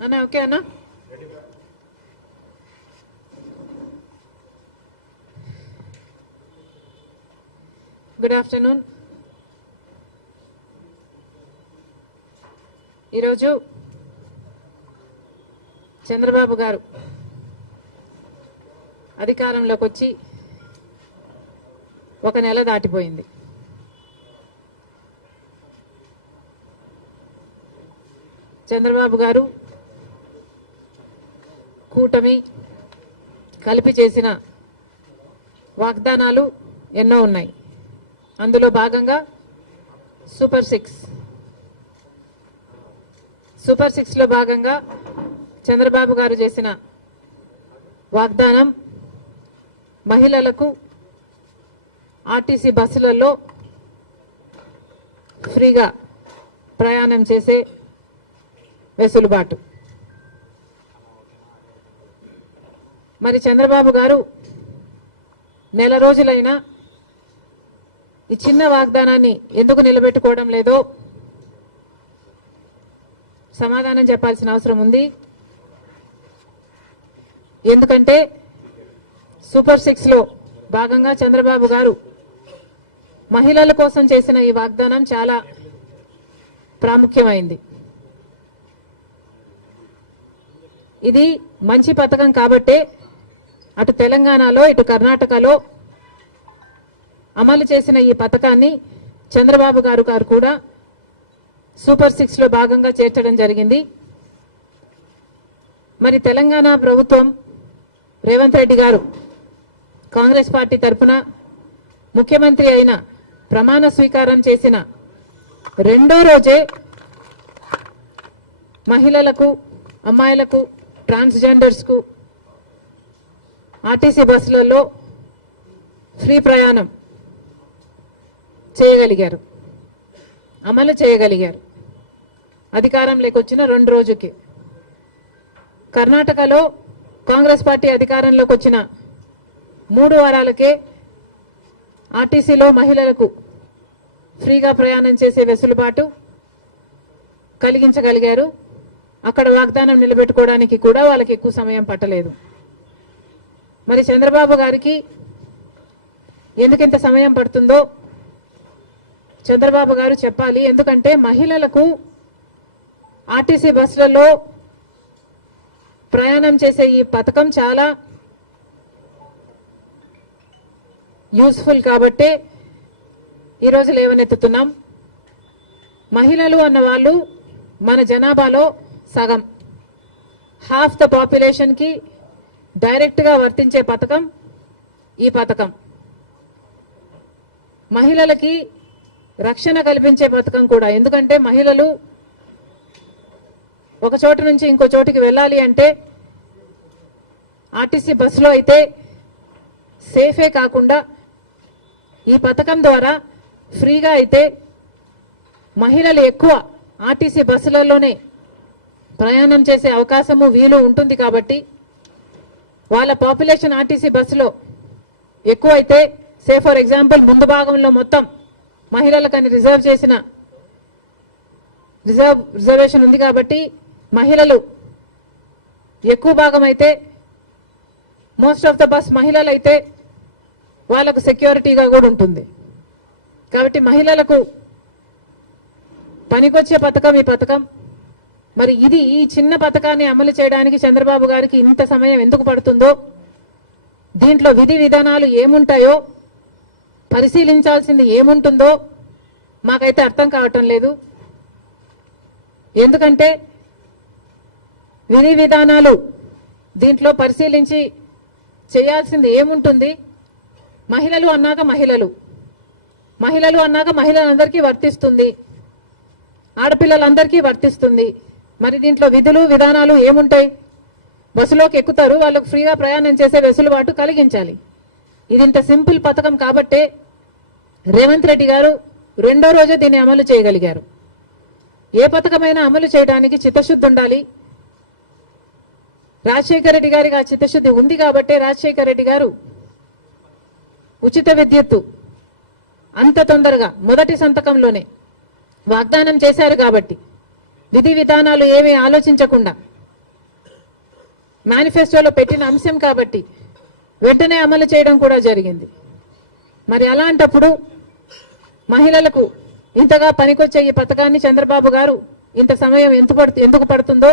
అన్నా ఓకే అన్నా good afternoon ఈరోజు చంద్రబాబు గారు అధికారంలోకి వచ్చి ఒక నెల దాటిపోయింది. చంద్రబాబు గారు కూటమి కలిపి చేసిన వాగ్దానాలు ఎన్నో ఉన్నాయి. అందులో భాగంగా సూపర్ సిక్స్ సూపర్ సిక్స్లో భాగంగా చంద్రబాబు గారు చేసిన వాగ్దానం మహిళలకు ఆర్టీసీ బస్సులలో ఫ్రీగా ప్రయాణం చేసే వెసులుబాటు. మరి చంద్రబాబు గారు నెల రోజులైనా ఈ చిన్న వాగ్దానాన్ని ఎందుకు నిలబెట్టుకోవడం లేదో సమాధానం చెప్పాల్సిన అవసరం ఉంది. ఎందుకంటే సూపర్ సిక్స్లో భాగంగా చంద్రబాబు గారు మహిళల కోసం చేసిన ఈ వాగ్దానం చాలా ప్రాముఖ్యమైంది. ఇది మంచి పథకం కాబట్టే అటు తెలంగాణలో ఇటు కర్ణాటకలో అమలు చేసిన ఈ పథకాన్ని చంద్రబాబు గారు గారు కూడా సూపర్ సిక్స్లో భాగంగా చేర్చడం జరిగింది. మరి తెలంగాణ ప్రభుత్వం రేవంత్ రెడ్డి గారు కాంగ్రెస్ పార్టీ తరఫున ముఖ్యమంత్రి అయిన ప్రమాణ స్వీకారం చేసిన రెండో రోజే మహిళలకు అమ్మాయిలకు ట్రాన్స్జెండర్స్కు ఆర్టీసీ బస్సులలో ఫ్రీ ప్రయాణం చేయగలిగారు. అమలు చేయగలిగారు. అధికారంలోకి వచ్చిన రెండు రోజుకి. కర్ణాటకలో కాంగ్రెస్ పార్టీ అధికారంలోకి వచ్చిన మూడు వారాలకే ఆర్టీసీలో మహిళలకు ఫ్రీగా ప్రయాణం చేసే వెసులుబాటు కలిగించగలిగారు. అక్కడ వాగ్దానం నిలబెట్టుకోవడానికి కూడా వాళ్ళకి ఎక్కువ సమయం పట్టలేదు. మరి చంద్రబాబు గారికి ఎందుకు సమయం పడుతుందో చంద్రబాబు గారు చెప్పాలి. ఎందుకంటే మహిళలకు ఆర్టీసీ బస్సులలో ప్రయాణం చేసే ఈ పథకం చాలా యూస్ఫుల్ కాబట్టే ఈరోజు లేవనెత్తుతున్నాం. మహిళలు అన్న వాళ్ళు మన జనాభాలో సగం. హాఫ్ ద పాపులేషన్ డైరెక్ట్గా వర్తించే పథకం ఈ పథకం. మహిళలకి రక్షణ కల్పించే పథకం కూడా. ఎందుకంటే మహిళలు ఒక చోటు నుంచి ఇంకో చోటికి వెళ్ళాలి అంటే ఆర్టీసీ బస్సులో అయితే సేఫే కాకుండా ఈ పథకం ద్వారా ఫ్రీగా అయితే మహిళలు ఎక్కువ ఆర్టీసీ బస్సులలోనే ప్రయాణం చేసే అవకాశము వీలు ఉంటుంది కాబట్టి వాళ్ళ పాపులేషన్ ఆర్టీసీ బస్సులో ఎక్కువ అయితే సే ఫర్ ఎగ్జాంపుల్ ముందు భాగంలో మొత్తం మహిళలకని రిజర్వ్ చేసిన రిజర్వ్ రిజర్వేషన్ ఉంది కాబట్టి మహిళలు ఎక్కువ భాగం అయితే మోస్ట్ ఆఫ్ ద బస్ మహిళలు అయితే వాళ్ళకు సెక్యూరిటీగా కూడా ఉంటుంది. కాబట్టి మహిళలకు పనికొచ్చే పథకం ఈ పథకం. మరి ఇది ఈ చిన్న పథకాన్ని అమలు చేయడానికి చంద్రబాబు గారికి ఇంత సమయం ఎందుకు పడుతుందో? దీంట్లో విధి విధానాలు ఏముంటాయో? పరిశీలించాల్సింది ఏముంటుందో? మాకైతే అర్థం కావటం లేదు. ఎందుకంటే విధి విధానాలు దీంట్లో పరిశీలించి చేయాల్సింది ఏముంటుంది? మహిళలు అన్నాక మహిళలు. మహిళలు అన్నాక మహిళలందరికీ వర్తిస్తుంది. ఆడపిల్లలందరికీ వర్తిస్తుంది. మరి దీంట్లో విధులు విధానాలు ఏముంటాయి? బస్సులోకి ఎక్కుతారు వాళ్ళకు ఫ్రీగా ప్రయాణం చేసే వెసులుబాటు కలిగించాలి. ఇది ఇంత సింపుల్ పథకం కాబట్టే రేవంత్ రెడ్డి గారు రెండో రోజే దీన్ని అమలు చేయగలిగారు. ఏ పథకమైనా అమలు చేయడానికి చిత్తశుద్ధి ఉండాలి. రాజశేఖర రెడ్డి గారికి ఆ చిత్తశుద్ధి ఉంది కాబట్టే రాజశేఖర రెడ్డి గారు ఉచిత విద్యుత్తు అంత తొందరగా మొదటి సంతకంలోనే వాగ్దానం చేశారు కాబట్టి విధి విధానాలు ఏమీ ఆలోచించకుండా మేనిఫెస్టోలో పెట్టిన అంశం కాబట్టి వెంటనే అమలు చేయడం కూడా జరిగింది. మరి అలాంటప్పుడు మహిళలకు ఇంతగా పనికొచ్చే ఈ పథకాన్ని చంద్రబాబు గారు ఇంత సమయం ఎంత పడుతు ఎందుకు పడుతుందో